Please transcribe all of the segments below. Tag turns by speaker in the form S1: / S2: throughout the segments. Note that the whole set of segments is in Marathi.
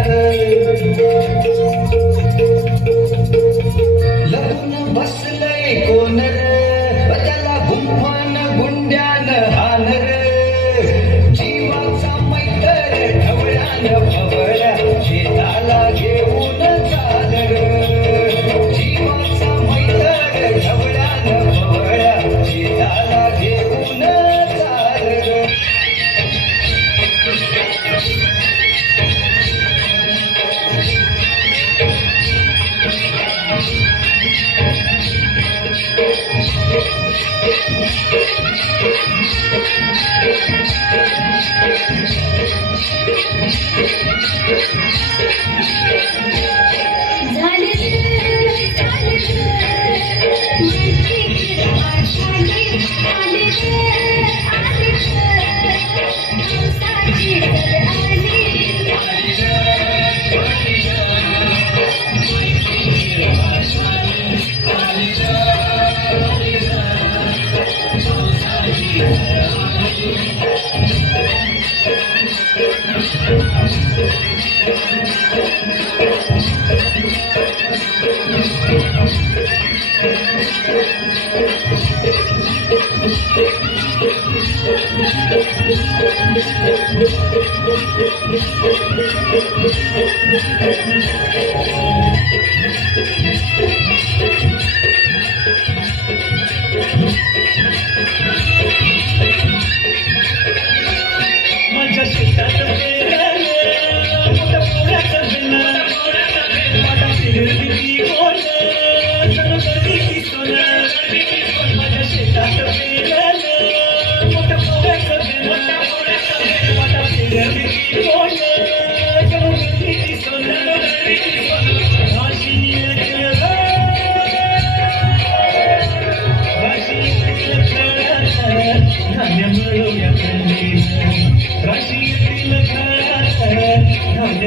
S1: Thank you. Thank you. निश्चित निश्चित निश्चित निश्चित निश्चित निश्चित निश्चित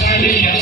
S1: Yeah.